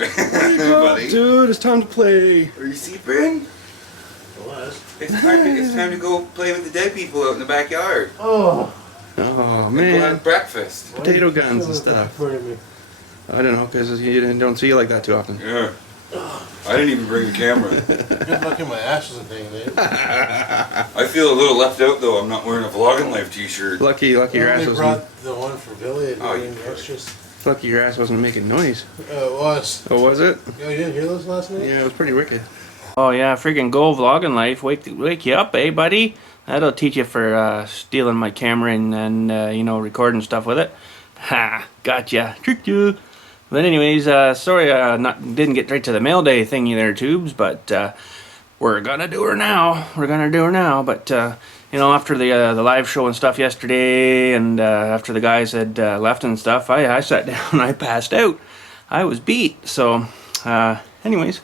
Wake up, dude, it's time to play. Are you sleeping? It's time to go play with the dead people out in the backyard. Oh Go man. have breakfast. Potato guns and stuff. I don't know, because you don't see you like that too often. Yeah. I didn't even bring a camera. Good luck in my ass isn't thing, dude. I feel a little left out though. I'm not wearing a Vlogging Life t-shirt. Lucky your ass wasn't. Brought the one for Billy. Oh, you extras. Lucky your ass wasn't making noise. It was. Oh, was it? Oh, you didn't hear those last night? Yeah, it was pretty wicked. Oh yeah, freaking go Vlogging Life. Wake you up, eh, buddy? That'll teach you for stealing my camera and you know, recording stuff with it. Ha! Gotcha. Tricked you. But anyways, sorry, didn't get right to the mail day thingy there, Tubes. But we're gonna do her now. But you know, after the live show and stuff yesterday, and after the guys had left and stuff, I sat down and I passed out. I was beat. So, anyways.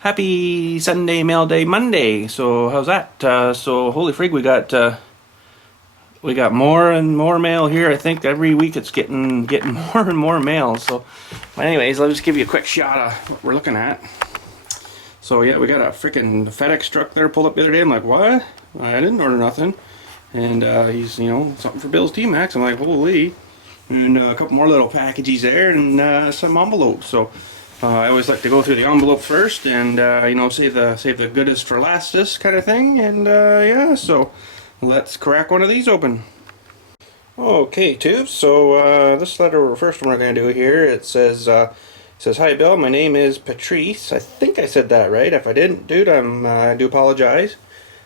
Happy Sunday Mail Day Monday. So how's that? So holy frig, we got more and more mail here. I think every week it's getting more and more mail. So, but anyways, let me just give you a quick shot of what we're looking at. So yeah, we got a freaking FedEx truck there pulled up the other day. I'm like, what? I didn't order nothing. And he's, you know, something for BILLSTMAXX. I'm like, holy. And a couple more little packages there and some envelopes. So. I always like to go through the envelope first and you know, save the goodest for lastest kind of thing, and yeah, so let's crack one of these open. Okay, Tubes, so this letter, first one we're going to do here, it says hi Bill, my name is Patrice. I think I said that right. If I didn't, dude, I do apologize.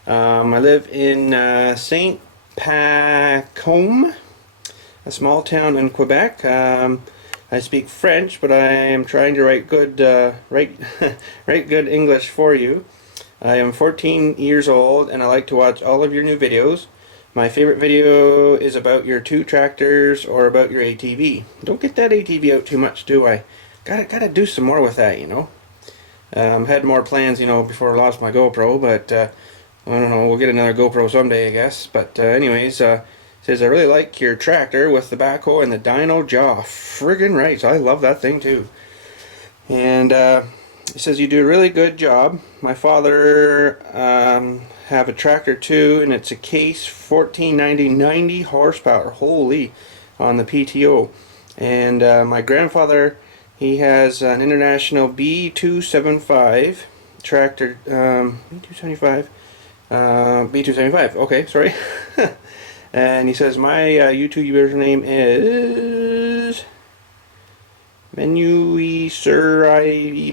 I live in St. Pacôme, a small town in Quebec. I speak French, but I am trying to write good write good English for you. I am 14 years old and I like to watch all of your new videos. My favorite video is about your 2 tractors or about your ATV. Don't get that ATV out too much, do I? Gotta do some more with that, you know. Had more plans, you know, before I lost my GoPro, but I don't know, we'll get another GoPro someday, I guess. But anyways, says I really like your tractor with the backhoe and the dyno jaw. Friggin' right, I love that thing too. And it says you do a really good job. My father have a tractor too, and it's a Case 1490 90 horsepower. Holy, on the PTO. And my grandfather, he has an International B275 tractor. B275. Okay, sorry. And he says my YouTube username is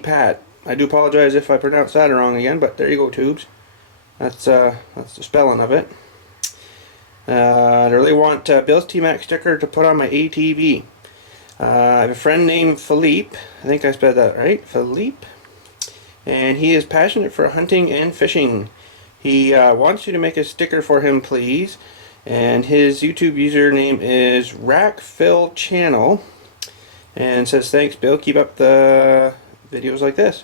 Pat. I do apologize if I pronounce that wrong again, but there you go, Tubes. That's the spelling of it. I really want BILLSTMAXX sticker to put on my ATV. I have a friend named Philippe. I think I spelled that right, Philippe. And he is passionate for hunting and fishing. He wants you to make a sticker for him, please. And his YouTube username is RackFillChannel, and says thanks Bill, keep up the videos like this.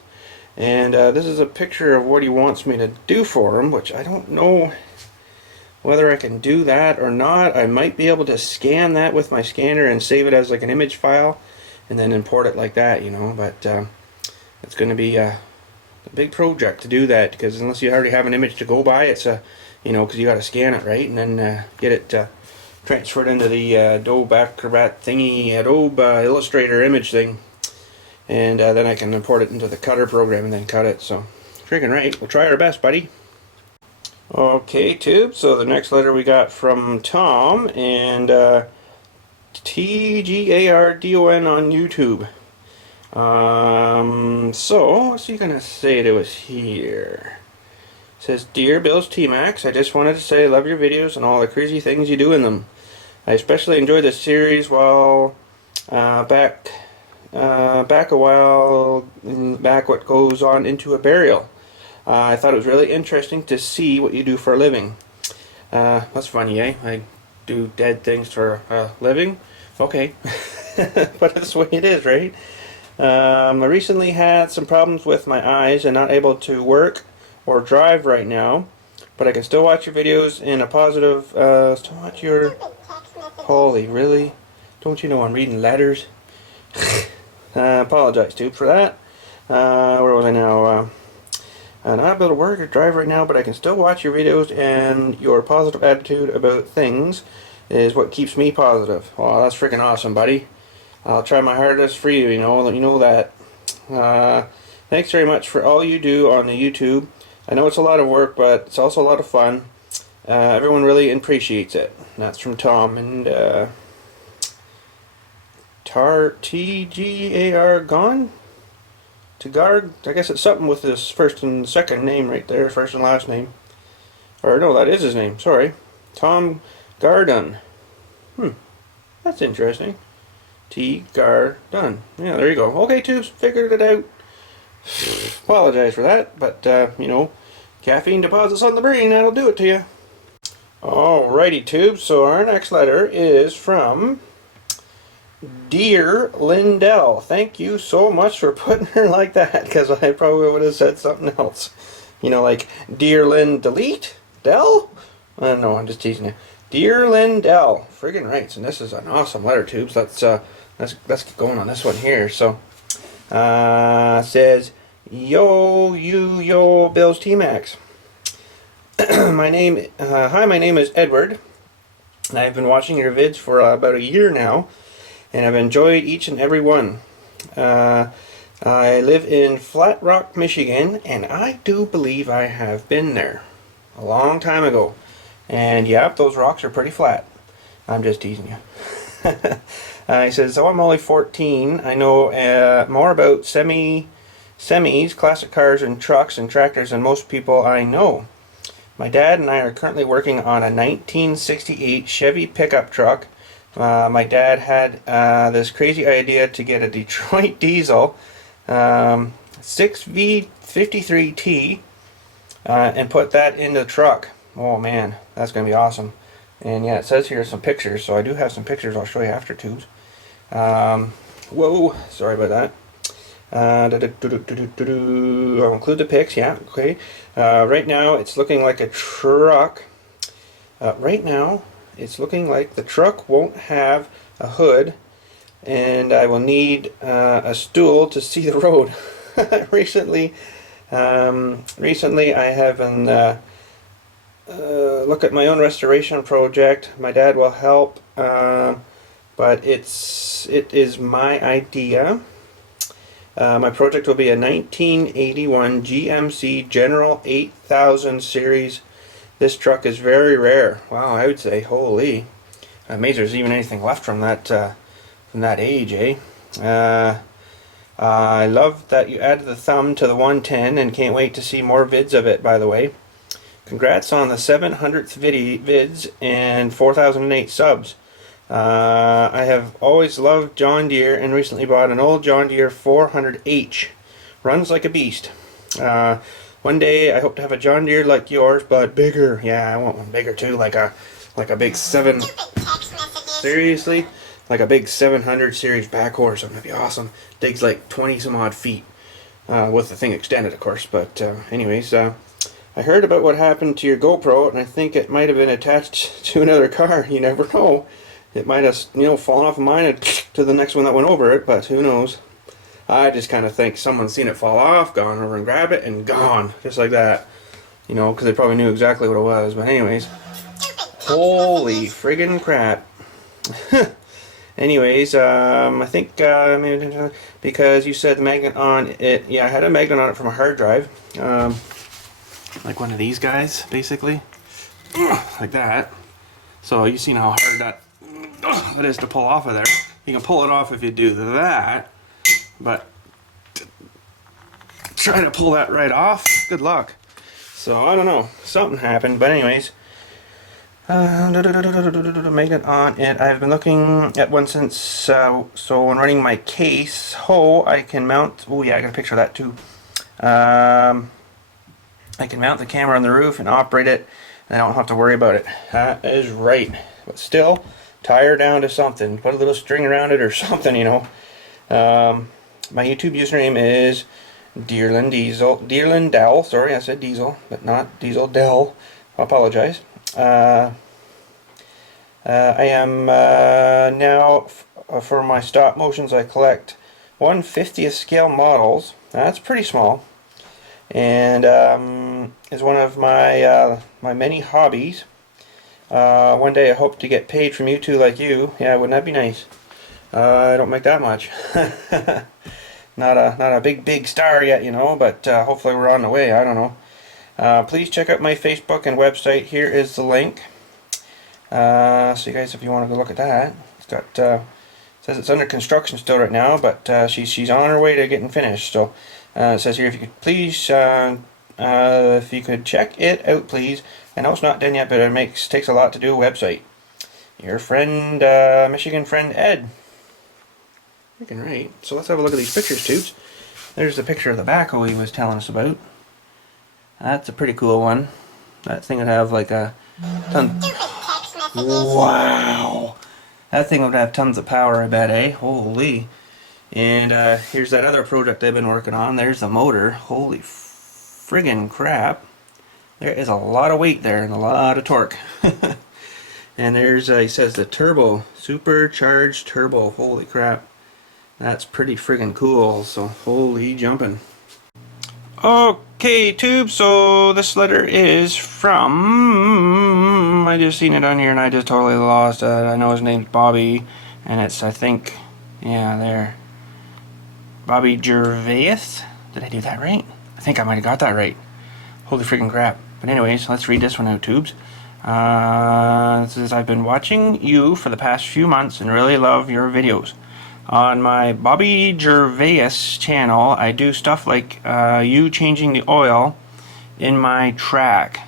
And this is a picture of what he wants me to do for him, which I don't know whether I can do that or not. I might be able to scan that with my scanner and save it as like an image file and then import it like that, you know. But it's going to be a big project to do that, because unless you already have an image to go by, it's a, you know, because you got to scan it, right, and then get it transferred into the Adobe Acrobat thingy, Adobe Illustrator image thing, and then I can import it into the cutter program and then cut it. So, freaking right, we'll try our best, buddy. Okay, Tube, so the next letter we got from Tom, and TGARDON on YouTube. So, what's he gonna say to us here? It says, Dear BILLSTMAXX, I just wanted to say I love your videos and all the crazy things you do in them. I especially enjoyed this series while back a while back what goes on into a burial. I thought it was really interesting to see what you do for a living. That's funny, eh? I do dead things for a living? Okay. But that's the way it is, right? I recently had some problems with my eyes and not able to work or drive right now, but I can still watch your videos in a positive, still watch your, holy, really? Don't you know I'm reading letters? Apologize, tube, for that. Where was I now? I'm not able to work or drive right now, but I can still watch your videos, and your positive attitude about things is what keeps me positive. Well, that's freaking awesome, buddy. I'll try my hardest for you, you know that. Thanks very much for all you do on the YouTube. I know it's a lot of work, but it's also a lot of fun. Everyone really appreciates it. And that's from Tom and TGAR Gone? Tagar? I guess it's something with his first and second name right there, first and last name. Or no, that is his name, sorry. Tom Gardun. That's interesting. T. Gardun. Yeah, there you go. Okay, tubes, figured it out. Apologize for that, but you know, caffeine deposits on the brain, that'll do it to you. Alrighty, tubes, so our next letter is from Dear Lindell. Thank you so much for putting her like that, because I probably would have said something else. You know, like Dear Delete? Dell? I don't know, I'm just teasing you. Dear Lindell. Friggin' right, and this is an awesome letter, tubes. Let's get going on this one here. So, says, yo, BILLSTMAXX. Hi, my name is Edward. I've been watching your vids for about a year now, and I've enjoyed each and every one. I live in Flat Rock, Michigan, and I do believe I have been there a long time ago. And yep, those rocks are pretty flat. I'm just teasing you. He says, so I'm only 14. I know more about semis, classic cars and trucks and tractors than most people I know. My dad and I are currently working on a 1968 Chevy pickup truck. My dad had this crazy idea to get a Detroit diesel 6V53T and put that in the truck. Oh man, that's going to be awesome. And yeah, it says here some pictures, so I do have some pictures I'll show you after, tubes. Whoa, sorry about that. I'll include the pics, yeah, okay. Right now it's looking like a truck. Right now it's looking like the truck won't have a hood, and I will need a stool to see the road. Recently I have been look at my own restoration project. My dad will help, but it is my idea. My project will be a 1981 GMC General 8000 series. This truck is very rare. Wow, I would say, holy. Amazing there's even anything left from that age, eh? I love that you added the thumb to the 110 and can't wait to see more vids of it, by the way. Congrats on the 700th vids and 4,008 subs. I have always loved John Deere and recently bought an old John Deere 400H. Runs like a beast. One day I hope to have a John Deere like yours, but bigger. Yeah, I want one bigger too, like a big 7. Seriously? Like a big 700 series backhorse. That'd be awesome. Digs like 20 some odd feet. With the thing extended, of course. But anyways, I heard about what happened to your GoPro, and I think it might have been attached to another car. You never know. It might have, fallen off of mine and to the next one that went over it, but who knows. I just kind of think someone's seen it fall off, gone over and grabbed it, and gone. Just like that. Because they probably knew exactly what it was. But anyways. Holy friggin' crap. Anyways, I think, maybe because you said the magnet on it. Yeah, I had a magnet on it from a hard drive. Like one of these guys, basically. Like that. So you've seen how hard that is to pull off of there. You can pull it off if you do that, but try to pull that right off, good luck. So I don't know, something happened, but anyways. Magnet on it. I've been looking at one since, so when running my case, I can mount, oh yeah, I got a picture of that too. I can mount the camera on the roof and operate it, and I don't have to worry about it. That is right. But still, tie her down to something. Put a little string around it or something, My YouTube username is Dearlindell. Sorry, I said Diesel, but not Diesel Dell. I apologize. I am now, for my stop motions, I collect 1/50th scale models. That's pretty small, and is one of my my many hobbies. One day I hope to get paid from you two like you. Yeah, wouldn't that be nice? I don't make that much. Not a big star yet, you know, but hopefully we're on the way. I don't know. Please check out my Facebook and website. Here is the link. So you guys, if you want to go look at that, it's got says it's under construction still right now, but she's on her way to getting finished. So it says here, if you could please, if you could check it out, please. I know it's not done yet, but it takes a lot to do a website. Your friend, Michigan friend Ed. Freaking right. So let's have a look at these pictures, tubes. There's the picture of the backhoe he was telling us about. That's a pretty cool one. That thing would have like a ton. Wow. That thing would have tons of power, I bet, eh? Holy. And here's that other project I've been working on. There's the motor. Holy friggin' crap. There is a lot of weight there and a lot of torque. And there's, he says, the turbo. Supercharged turbo. Holy crap. That's pretty friggin' cool. So, holy jumping. Okay, tube, so this letter is from, I just seen it on here and I just totally lost it. I know his name's Bobby, and it's, I think, yeah, there. Bobby Gervais? Did I do that right? I think I might have got that right. Holy freaking crap. But anyways, let's read this one out, tubes. It says, I've been watching you for the past few months and really love your videos. On my Bobby Gervais channel, I do stuff like you changing the oil in my track.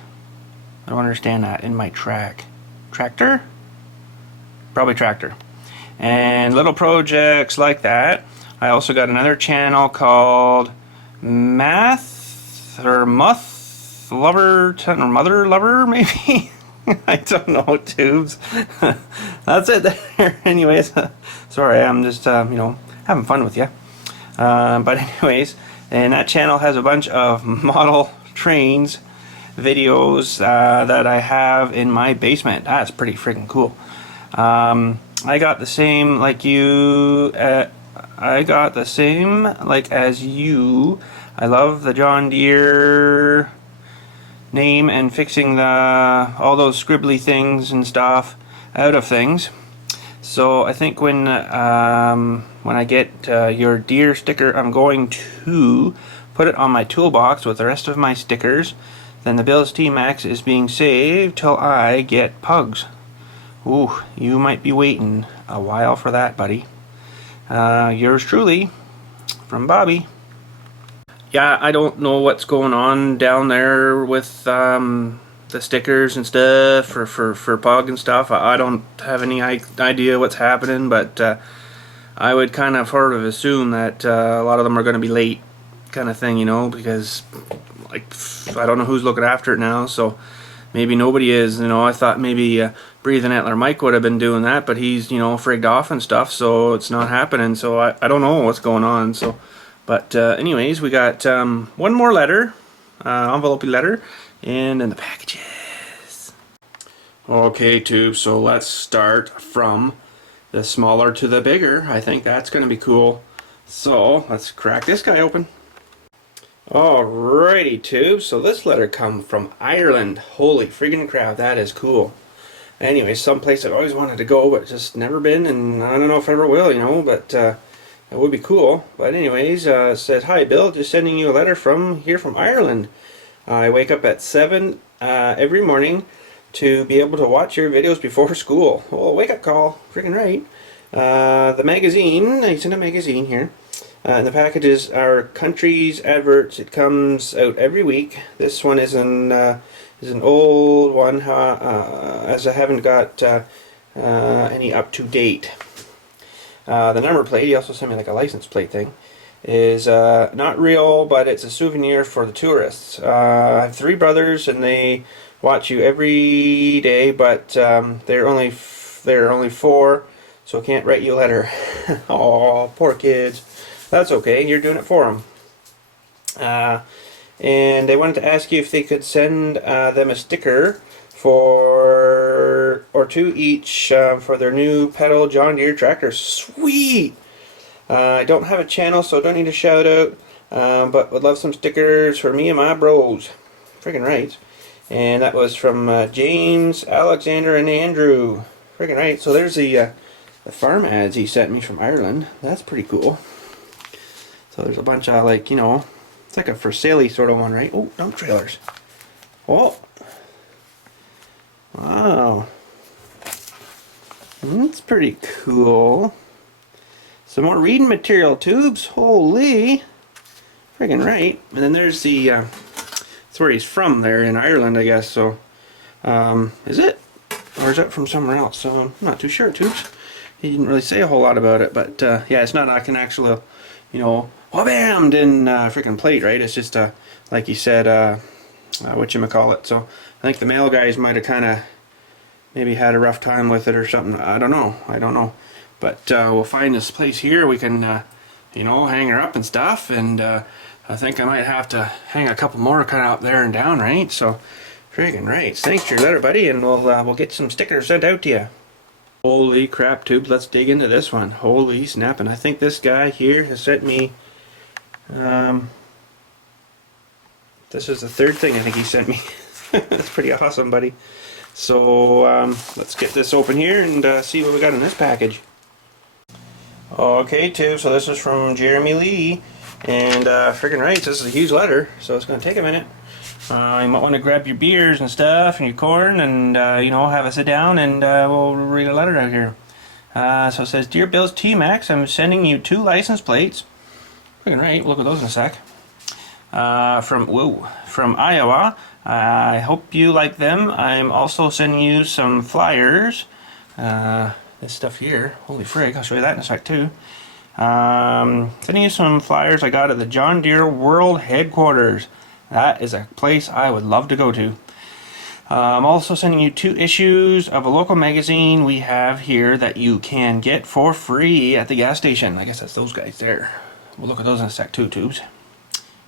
I don't understand that. In my track. Tractor? Probably tractor. And little projects like that. I also got another channel called Math or Muth Lover or Mother Lover, maybe? I don't know, tubes. That's it there. Anyways, sorry, I'm just, you know, having fun with you. But anyways, and that channel has a bunch of model trains videos that I have in my basement. That's pretty freaking cool. I got the same like you. I got the same like as you. I love the John Deere name and fixing all those scribbly things and stuff out of things. So I think when I get your Deere sticker, I'm going to put it on my toolbox with the rest of my stickers. Then the BILLSTMAXX is being saved till I get pugs. Ooh, you might be waiting a while for that, buddy. Yours truly, from Bobby. Yeah, I don't know what's going on down there with the stickers and stuff for Pug and stuff. I don't have any idea what's happening, but I would kind of sort of assume that a lot of them are going to be late, kind of thing, you know, because like I don't know who's looking after it now, so maybe nobody is, you know. I thought maybe Breathing Antler Mike would have been doing that, but he's, you know, frigged off and stuff, so it's not happening. So I don't know what's going on. So. But anyways, we got one more letter, envelope letter, and then the packages. Okay, tube, so let's start from the smaller to the bigger. I think that's going to be cool. So let's crack this guy open. Alrighty, tube, so this letter comes from Ireland. Holy freaking crap, that is cool. Anyways, someplace I've always wanted to go, but just never been, and I don't know if I ever will, you know, but it would be cool. But anyways, it says, hi Bill, just sending you a letter from Ireland. I wake up at 7 every morning to be able to watch your videos before school. Well, wake up call, freaking right. The magazine, I sent a magazine here. And the package is our country's adverts. It comes out every week. This one is an old one, as I haven't got any up to date. The number plate, he also sent me like a license plate thing, is not real, but it's a souvenir for the tourists. I have 3 brothers and they watch you every day, but they're only 4, so I can't write you a letter. Oh, poor kids. That's okay, you're doing it for them. And they wanted to ask you if they could send them a sticker or 2 each for their new pedal John Deere tractor. Sweet! I don't have a channel, so don't need a shout out, but would love some stickers for me and my bros. Friggin' right. And that was from James, Alexander, and Andrew. Friggin' right. So there's the farm ads he sent me from Ireland. That's pretty cool. So there's a bunch of, like, you know, it's like a for sale sort of one, right? Oh, dump trailers. Oh. Wow. That's pretty cool. Some more reading material tubes. Holy. Friggin' right. And then there's the, that's where he's from there in Ireland, I guess. So, is it? Or is that from somewhere else? So I'm not too sure, tubes. He didn't really say a whole lot about it, but yeah, it's not like an actual, you know, wha-bammed in freaking plate, right? It's just like he said, whatchamacallit. So I think the mail guys might have kind of maybe had a rough time with it or something. I don't know. But we'll find this place here. We can, you know, hang her up and stuff. And I think I might have to hang a couple more kind of up there and down, right? So friggin' right. Thanks for your letter, buddy, and we'll get some stickers sent out to you. Holy crap, tubes! Let's dig into this one. Holy snapping! I think this guy here has sent me. This is the third thing I think he sent me. That's pretty awesome, buddy. So let's get this open here and see what we got in this package. Okay, tubes. So this is from Jeremy Lee, and friggin' right, this is a huge letter, so it's gonna take a minute. You might want to grab your beers and stuff and your corn and, you know, have a sit down and we'll read a letter out here. So it says, Dear BILLSTMAXX, I'm sending you 2 license plates. Freaking right, we'll look at those in a sec. From Iowa. I hope you like them. I'm also sending you some flyers. This stuff here, holy frig, I'll show you that in a sec too. Sending you some flyers I got at the John Deere World Headquarters. That is a place I would love to go to. I'm also sending you 2 issues of a local magazine we have here that you can get for free at the gas station. I guess that's those guys there. We'll look at those in a sec too, tubes.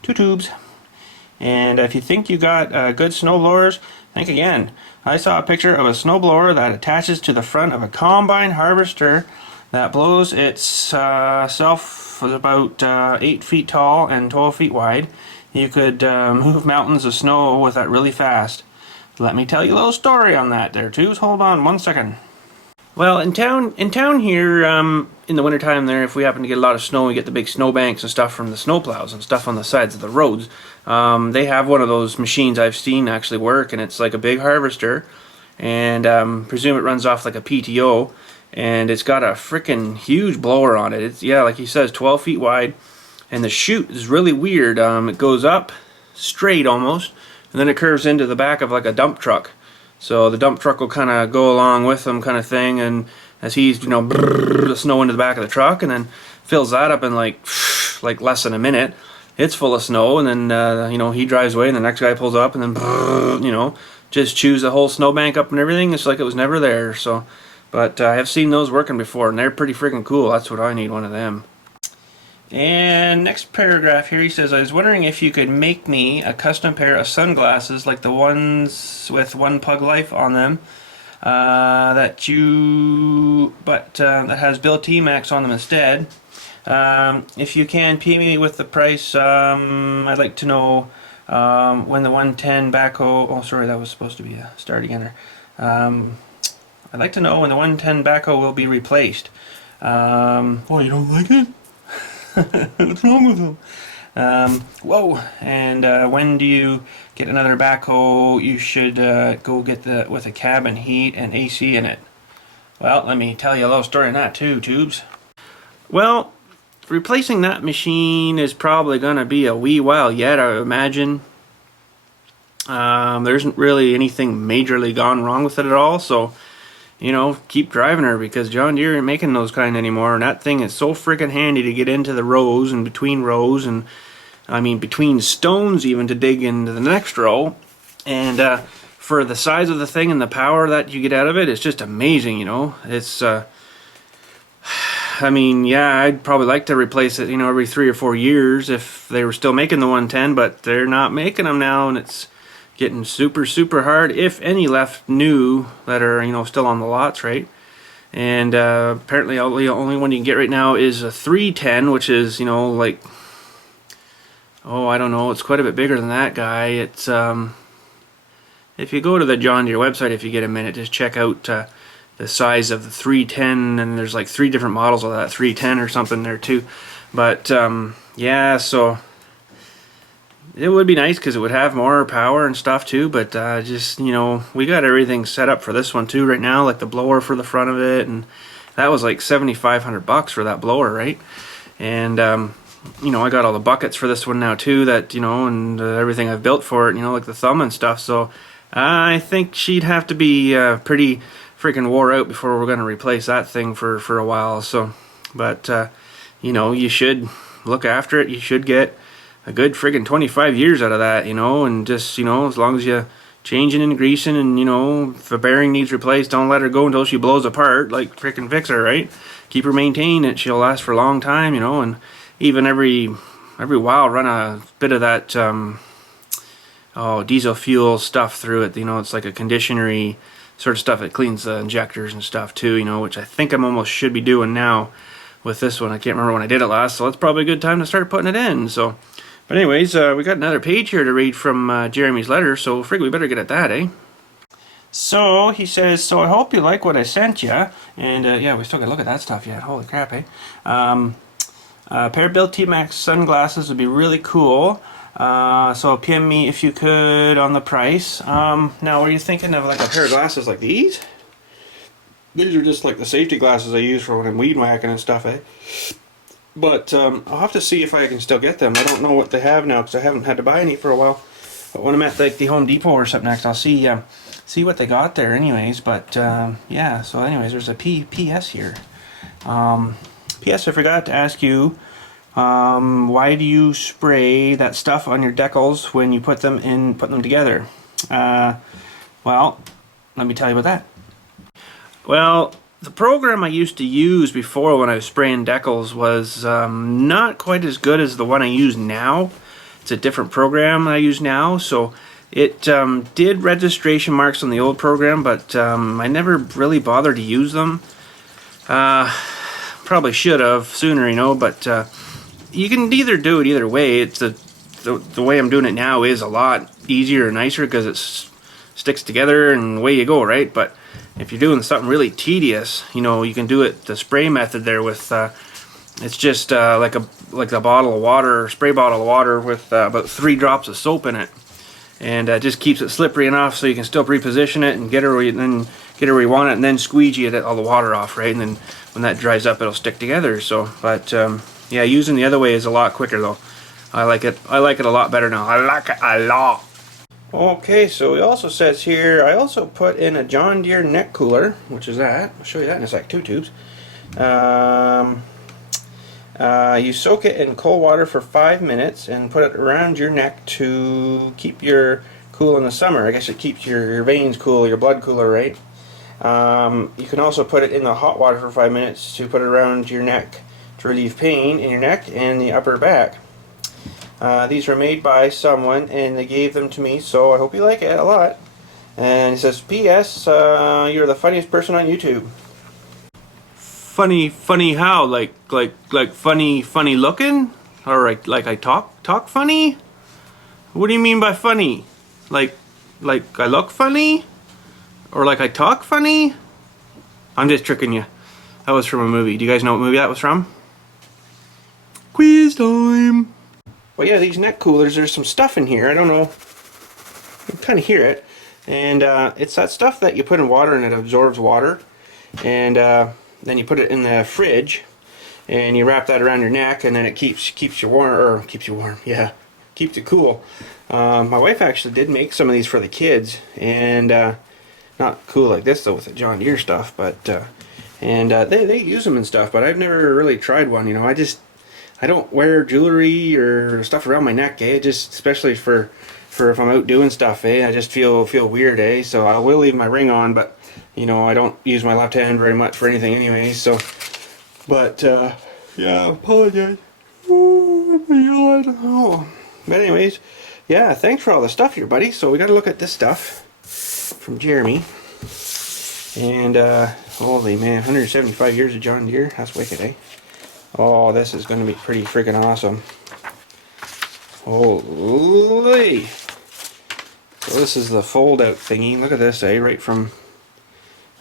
2 tubes. And if you think you got good snowblowers, think again. I saw a picture of a snowblower that attaches to the front of a combine harvester that blows itself about 8 feet tall and 12 feet wide. You could move mountains of snow with that really fast. Let me tell you a little story on that there, tubes. Hold on 1 second. Well, in town here, in the wintertime there, if we happen to get a lot of snow, we get the big snow banks and stuff from the snowplows and stuff on the sides of the roads. They have one of those machines I've seen actually work, and it's like a big harvester, and presume it runs off like a PTO, and it's got a freaking huge blower on it. It's, yeah, like he says, 12 feet wide. And the chute is really weird. It goes up straight almost, and then it curves into the back of like a dump truck. So the dump truck will kind of go along with them, kind of thing. And as he's, you know, the snow into the back of the truck, and then fills that up in like less than a minute. It's full of snow, and then you know, he drives away, and the next guy pulls up, and then you know, just chews the whole snowbank up and everything. It's like it was never there. So, but I have seen those working before, and they're pretty freaking cool. That's what I need, one of them. And next paragraph here, he says, I was wondering if you could make me a custom pair of sunglasses like the ones with One Pug Life on them, that has BILLSTMAXX on them instead. If you can, pay me with the price. I'd like to know when the 110 backhoe, oh sorry, that was supposed to be a start again there. I'd like to know when the 110 backhoe will be replaced. Oh, you don't like it? What's wrong with them? Whoa! And when do you get another backhoe? You should go get with a cabin heat and AC in it. Well, let me tell you a little story on that too, tubes. Well, replacing that machine is probably gonna be a wee while yet, I imagine. There isn't really anything majorly gone wrong with it at all, so you know, keep driving her, because John Deere ain't making those kind anymore, and that thing is so freaking handy to get into the rows and between rows, and I mean between stones even, to dig into the next row. And for the size of the thing and the power that you get out of it, it's just amazing, you know. It's I mean, yeah, I'd probably like to replace it, you know, every 3 or 4 years if they were still making the 110, but they're not making them now, and it's getting super hard, if any left new that are, you know, still on the lots, right? And apparently the only one you can get right now is a 310, which is, you know, like, oh, I don't know, it's quite a bit bigger than that guy. It's if you go to the John Deere website, if you get a minute, just check out the size of the 310, and there's like 3 different models of that 310 or something there too. But yeah, so it would be nice because it would have more power and stuff too, but just, you know, we got everything set up for this one too right now, like the blower for the front of it, and that was like $7,500 for that blower, right? And you know, I got all the buckets for this one now too, that, you know, and everything I've built for it, you know, like the thumb and stuff. So I think she'd have to be pretty freaking wore out before we're going to replace that thing for a while. So, but you know, you should look after it. You should get a good friggin' 25 years out of that, you know, and just, you know, as long as you changing and greasing, and, you know, if a bearing needs replaced, don't let her go until she blows apart, like frickin' fix her, right? Keep her maintained, and she'll last for a long time, you know, and even every while run a bit of that diesel fuel stuff through it. You know, it's like a conditioner-y sort of stuff. It cleans the injectors and stuff too, you know, which I think I'm almost should be doing now with this one. I can't remember when I did it last, so it's probably a good time to start putting it in. So, but anyways, we got another page here to read from Jeremy's letter, so frig, we better get at that, eh? So he says, so I hope you like what I sent you. And yeah, we still gotta look at that stuff yet. Holy crap, eh? A pair of BILLSTMAXX sunglasses would be really cool. So PM me if you could on the price. Now, were you thinking of like a pair of glasses like these? These are just like the safety glasses I use for when I'm weed whacking and stuff, eh? But I'll have to see if I can still get them. I don't know what they have now because I haven't had to buy any for a while. But when I'm at like the Home Depot or something next, I'll see what they got there anyways. But yeah, so anyways, there's a PS here. P.S. I forgot to ask you, why do you spray that stuff on your decals when you put them together? Well, let me tell you about that. Well, the program I used to use before when I was spraying decals was not quite as good as the one I use now. It's a different program I use now, so it did registration marks on the old program, but I never really bothered to use them. Probably should have sooner, you know, but you can either do it either way. It's the way I'm doing it now is a lot easier and nicer because it sticks together and away you go, right? But if you're doing something really tedious, you know, you can do it the spray method there with it's just like a bottle of water, spray bottle of water with about 3 drops of soap in it, and just keeps it slippery enough so you can still reposition it and get it where you want it, and then squeegee it all the water off, right? And then when that dries up, it'll stick together. So, but yeah, using the other way is a lot quicker though. I like it a lot better now. I like it a lot. Okay, so it also says here, I also put in a John Deere neck cooler, which is that. I'll show you that in a sec. 2 tubes. You soak it in cold water for 5 minutes and put it around your neck to keep your cool in the summer. I guess it keeps your veins cool, your blood cooler, right? You can also put it in the hot water for 5 minutes to put it around your neck to relieve pain in your neck and the upper back. These were made by someone and they gave them to me, so I hope you like it a lot. And he says, P.S. You're the funniest person on YouTube. Funny how? Like funny looking? Or like I talk funny? What do you mean by funny? Like I look funny? Or like I talk funny? I'm just tricking you. That was from a movie. Do you guys know what movie that was from? Quiz time! Well, yeah, these neck coolers, there's some stuff in here. I don't know. You can kind of hear it. And it's that stuff that you put in water and it absorbs water. And then you put it in the fridge. And you wrap that around your neck, and then it keeps you warm. Yeah, keeps it cool. My wife actually did make some of these for the kids. And not cool like this, though, with the John Deere stuff. But they use them and stuff. But I've never really tried one, you know. I don't wear jewelry or stuff around my neck, eh? Just especially for if I'm out doing stuff, eh? I just feel weird, eh? So I will leave my ring on, but you know, I don't use my left hand very much for anything anyway. So, but yeah, I apologize. Oh my God. Oh. But anyways, yeah, thanks for all the stuff here, buddy. So we got to look at this stuff from Jeremy, and Holy man, 175 years of John Deere. That's wicked, eh? Oh, this is going to be pretty freaking awesome. Holy! So this is the fold-out thingy. Look at this, eh? Right from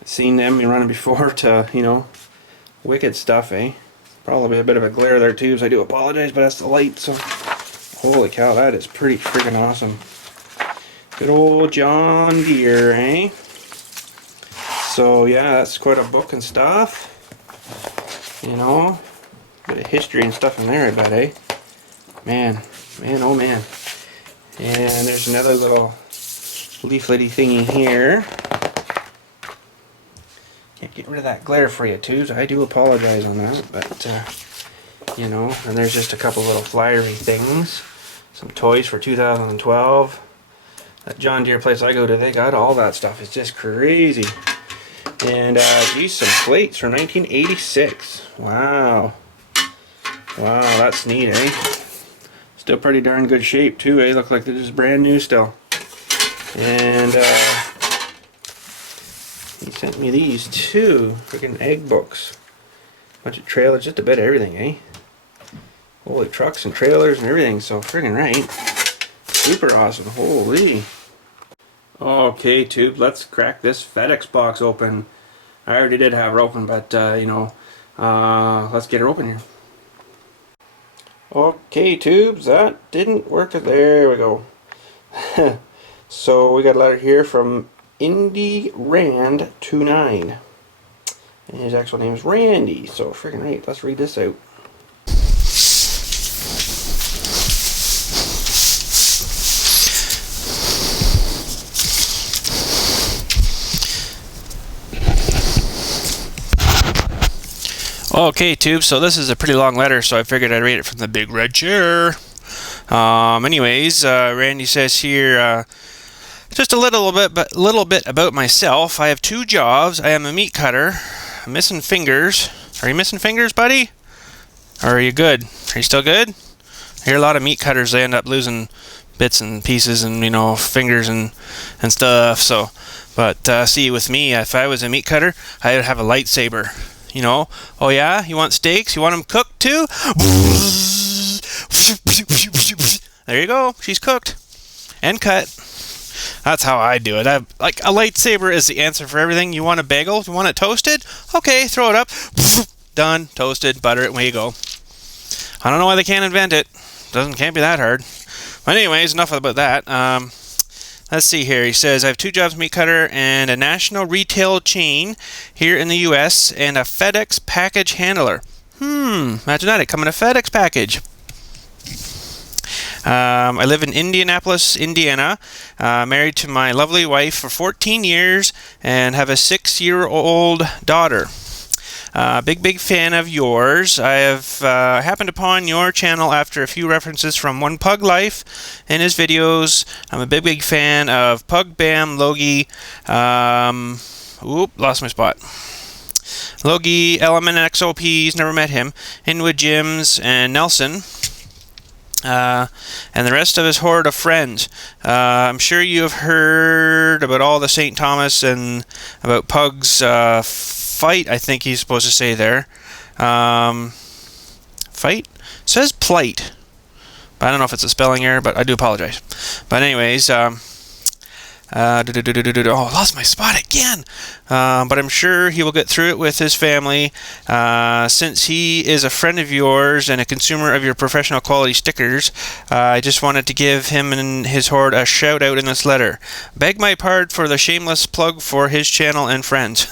seen them running before to, you know, wicked stuff, eh? Probably a bit of a glare there too, so I do apologize, but that's the light. So, holy cow, that is pretty freaking awesome. Good old John Deere, eh? So yeah, that's quite a book and stuff. You know, bit of history and stuff in there, I bet, eh? Man, oh man. And there's another little leaflety thingy here. Can't get rid of that glare for you too, so I do apologize on that, but you know, and there's just a couple little flyery things. Some toys for 2012. That John Deere place I go to, they got all that stuff. It's just crazy. And geez, some plates from 1986. Wow. Wow, that's neat, eh? Still pretty darn good shape too, eh? Look like they're just brand new still. And he sent me these two freaking egg books. Bunch of trailers, just a bit of everything, eh? Holy, trucks and trailers and everything, so friggin' right. Super awesome, holy. Okay, tube, let's crack this FedEx box open. I already did have her open, but you know, let's get her open here. Okay, tubes, that didn't work. There we go. So we got a letter here from Indy Rand 29. And his actual name is Randy, so freaking right. Let's read this out. Okay, tube, so this is a pretty long letter, so I figured I'd read it from the big red chair. Anyways, Randy says here, just a little bit about myself. I have 2 jobs. I am a meat cutter. I'm missing fingers. Are you missing fingers, buddy? Or are you good? Are you still good? I hear a lot of meat cutters, they end up losing bits and pieces and, you know, fingers and stuff. So, but see, with me, if I was a meat cutter, I would have a lightsaber. You know, oh yeah, you want steaks? You want them cooked too? There you go. She's cooked and cut. That's how I do it. Like a lightsaber is the answer for everything. You want a bagel? You want it toasted? Okay, throw it up. Done. Toasted. Butter it. Away you go. I don't know why they can't invent it. Can't be that hard. But anyways, enough about that. Let's see here. He says, I have 2 jobs, meat cutter and a national retail chain here in the U.S. and a FedEx package handler. Imagine that. It come in a FedEx package. I live in Indianapolis, Indiana. Married to my lovely wife for 14 years and have a 6-year-old daughter. Big fan of yours. I have happened upon your channel after a few references from One Pug Life in his videos. I'm a big fan of Pug Bam Logie. Lost my spot. Logie, Element XOPs, never met him. Inwood Jims and Nelson. And the rest of his horde of friends. I'm sure you have heard about all the St. Thomas and about Pug's fight, I think he's supposed to say there. Fight? It says plight. But I don't know if it's a spelling error, but I do apologize. But anyways, oh, lost my spot again. But I'm sure he will get through it with his family. Since he is a friend of yours and a consumer of your professional quality stickers, I just wanted to give him and his horde a shout out in this letter. Beg my pardon for the shameless plug for his channel and friends.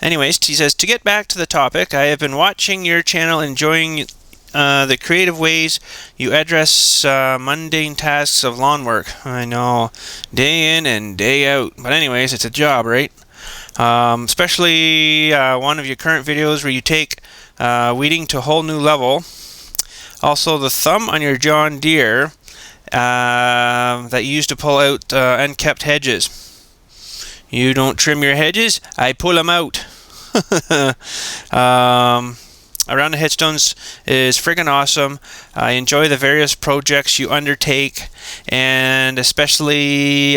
Anyways, he says, to get back to the topic, I have been watching your channel, enjoying the creative ways you address mundane tasks of lawn work. I know, day in and day out. But anyways, it's a job, right? Especially one of your current videos where you take weeding to a whole new level. Also, the thumb on your John Deere that you used to pull out unkept hedges. You don't trim your hedges, I pull them out. Around the Headstones is friggin' awesome. I enjoy the various projects you undertake, and especially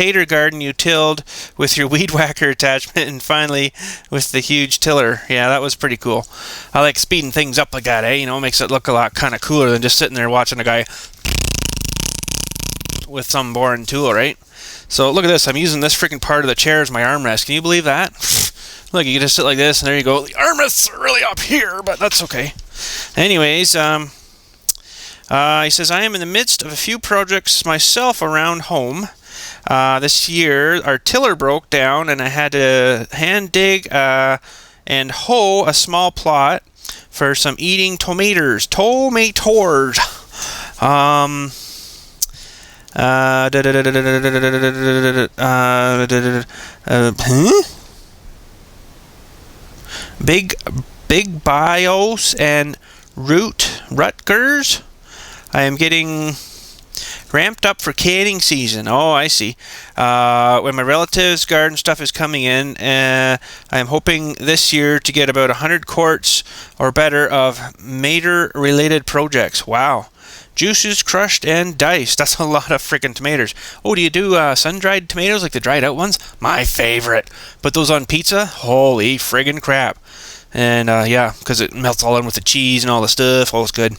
tater garden you tilled with your weed whacker attachment, and finally with the huge tiller. Yeah, that was pretty cool. I like speeding things up like that, eh? You know, it makes it look a lot kind of cooler than just sitting there watching a guy with some boring tool, right? So look at this. I'm using this freaking part of the chair as my armrest. Can you believe that? Look, you can just sit like this, and there you go. The armrests are really up here, but that's okay. Anyways, he says, I am in the midst of a few projects myself around home. This year, our tiller broke down, and I had to hand dig and hoe a small plot for some eating tomatoes. Big Bios and Rutgers. I am getting ramped up for canning season. Oh, I see. When my relatives' garden stuff is coming in, I am hoping this year to get about 100 quarts or better of Mater-related projects. Wow. Juices crushed and diced. That's a lot of freaking tomatoes. Oh, do you do sun-dried tomatoes, like the dried out ones? My favorite. Put those on pizza? Holy friggin' crap. And yeah, because it melts all in with the cheese and all the stuff. Oh, it's good.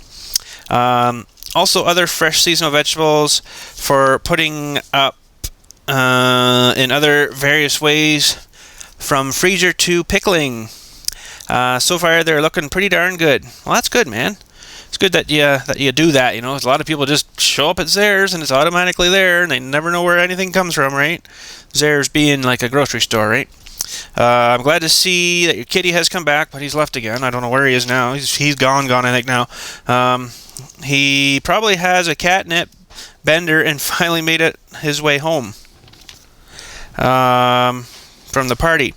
Also, other fresh seasonal vegetables for putting up in other various ways, from freezer to pickling. So far, they're looking pretty darn good. Well, that's good, man. It's good that you do that, you know. A lot of people just show up at Zehrs and it's automatically there, and they never know where anything comes from, right? Zehrs being like a grocery store, right? I'm glad to see that your kitty has come back, but he's left again. I don't know where he is now. He's gone, I think now. He probably has a catnip bender and finally made it his way home from the party.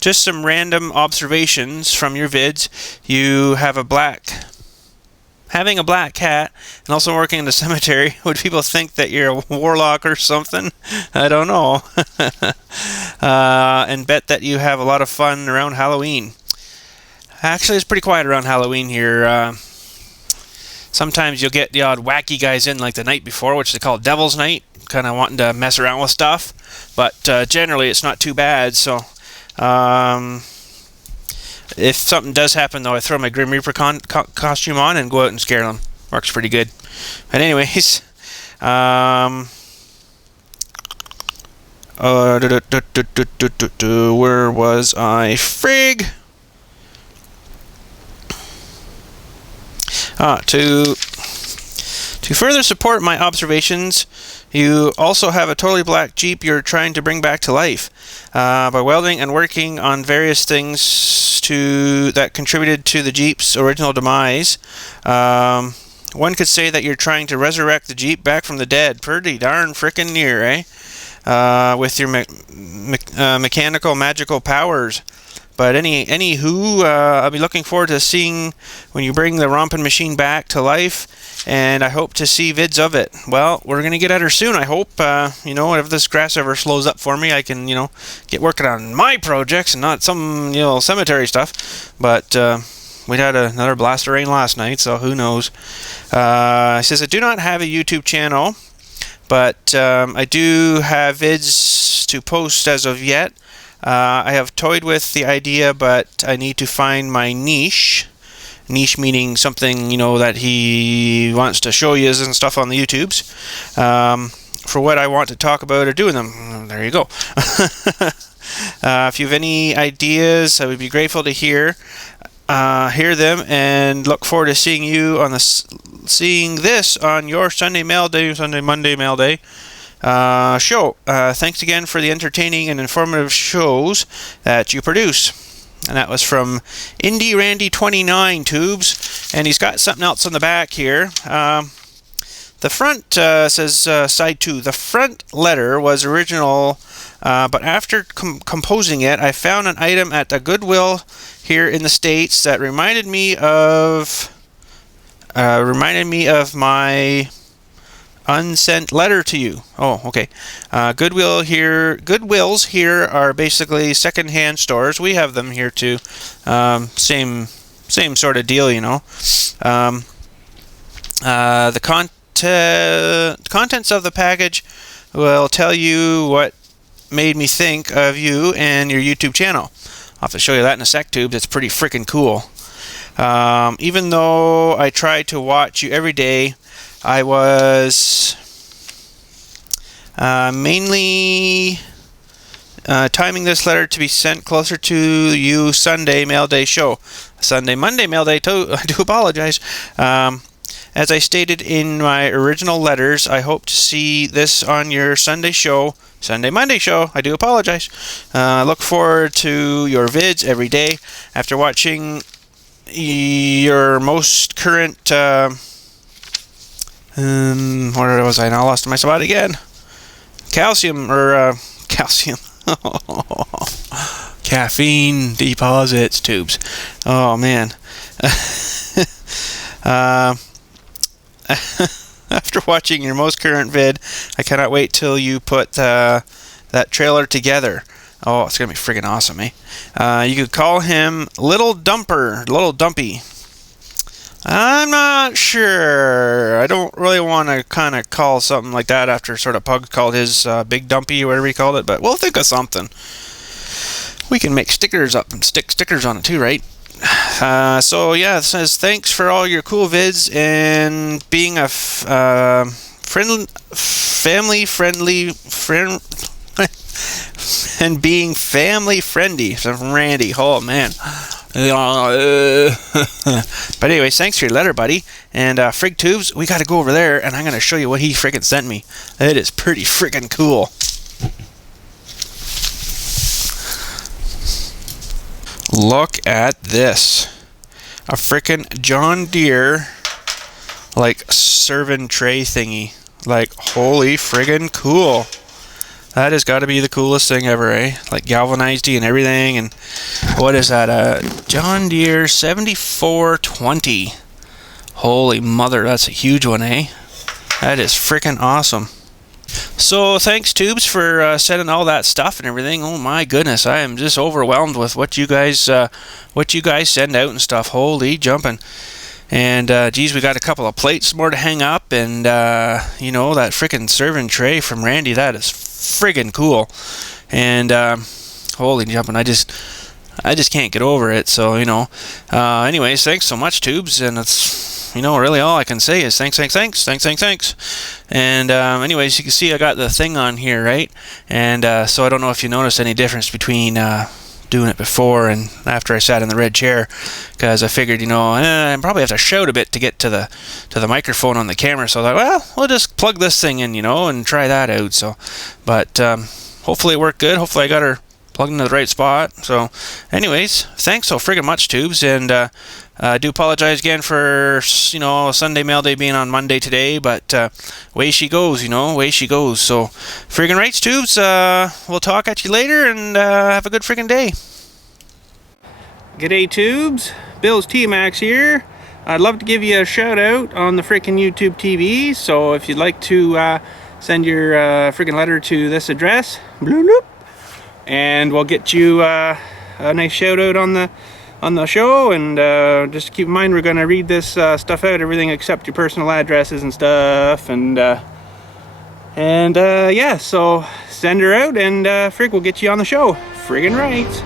Just some random observations from your vids. You have having a black cat and also working in the cemetery. Would people think that you're a warlock or something? I don't know. And bet that you have a lot of fun around Halloween. Actually, it's pretty quiet around Halloween here. Sometimes you'll get the odd wacky guys in like the night before, which they call Devil's Night, kind of wanting to mess around with stuff. But generally, it's not too bad. So if something does happen, though, I throw my Grim Reaper costume on and go out and scare them. Works pretty good. But anyways, where was I? Frig! To further support my observations, you also have a totally black Jeep you're trying to bring back to life by welding and working on various things that contributed to the Jeep's original demise. One could say that you're trying to resurrect the Jeep back from the dead. Pretty darn frickin' near, eh? With your mechanical magical powers. But anywho, I'll be looking forward to seeing when you bring the romping machine back to life, and I hope to see vids of it. Well, we're going to get at her soon, I hope. If this grass ever slows up for me, I can, get working on my projects and not some, cemetery stuff. But we had another blast of rain last night, so who knows. It says, I do not have a YouTube channel, but I do have vids to post as of yet. I have toyed with the idea, but I need to find my niche. Niche meaning something, that he wants to show you and stuff on the YouTubes. For what I want to talk about or do with them. There you go. If you have any ideas, I would be grateful to hear them, and look forward to seeing this on your Monday Mail Day show. Thanks again for the entertaining and informative shows that you produce. And that was from Indie Randy 29 tubes, and he's got something else on the back here. The front says side 2. The front letter was original, but after composing it, I found an item at the Goodwill here in the States that reminded me of my unsent letter to you. Oh, okay. Goodwills here are basically second-hand stores. We have them here too. Same sort of deal, The contents of the package will tell you what made me think of you and your YouTube channel. I'll have to show you that in a sec, Tubes. It's pretty freaking cool. Even though I try to watch you every day, I was mainly timing this letter to be sent closer to you Sunday mail day show. Sunday, Monday mail day too. I do apologize. As I stated in my original letters, I hope to see this on your Sunday show. Sunday, Monday show. I do apologize. I look forward to your vids every day. After watching your most current... where was I now? Lost my spot again. Calcium, or calcium. Caffeine deposits, Tubes. Oh, man. After watching your most current vid, I cannot wait till you put that trailer together. Oh, it's gonna be friggin' awesome, eh? You could call him Little Dumper, Little Dumpy. I'm not sure. I don't really want to kind of call something like that after sort of Pug called his Big Dumpy or whatever he called it, but we'll think of something. We can make stickers up and stick stickers on it too, right? So yeah, it says thanks for all your cool vids and being a family friendly and being family friendly from Randy. Oh man. But anyways, thanks for your letter, buddy. And Frig Tubes, we got to go over there, and I'm gonna show you what he friggin' sent me. It is pretty friggin' cool. Look at this. A frickin' John Deere, like, serving tray thingy. Like, holy friggin' cool. That has got to be the coolest thing ever, eh? Like, galvanized and everything. And what is that? John Deere 7420. Holy mother, that's a huge one, eh? That is frickin' awesome. So thanks, Tubes, for sending all that stuff and everything. Oh my goodness, I am just overwhelmed with what you guys send out and stuff. Holy jumping. And geez, we got a couple of plates more to hang up, and you know, that freaking serving tray from Randy, that is friggin' cool. And holy jumping, I just can't get over it. So, you know, anyways, thanks so much, Tubes, and it's, you know, really all I can say is thanks. And anyways, you can see I got the thing on here, right? And so I don't know if you noticed any difference between doing it before and after I sat in the red chair, because I figured, you know, I probably have to shout a bit to get to the microphone on the camera. So I thought, well, we'll just plug this thing in, you know, and try that out. So, but hopefully it worked good. Hopefully I got her plugged into the right spot. So anyways, thanks so friggin' much, Tubes, and I do apologize again for, you know, Sunday mail day being on Monday today, but way she goes, you know, way she goes. So friggin' rights, Tubes, we'll talk at you later, and have a good friggin' day. G'day, Tubes, BILLSTMAXX here. I'd love to give you a shout out on the frickin' YouTube TV, so if you'd like to send your friggin' letter to this address, bloop, bloop, and we'll get you a nice shout out on the show. And just keep in mind, we're gonna read this stuff out, everything except your personal addresses and stuff. And yeah, so send her out, and frig, we'll get you on the show. Friggin' right.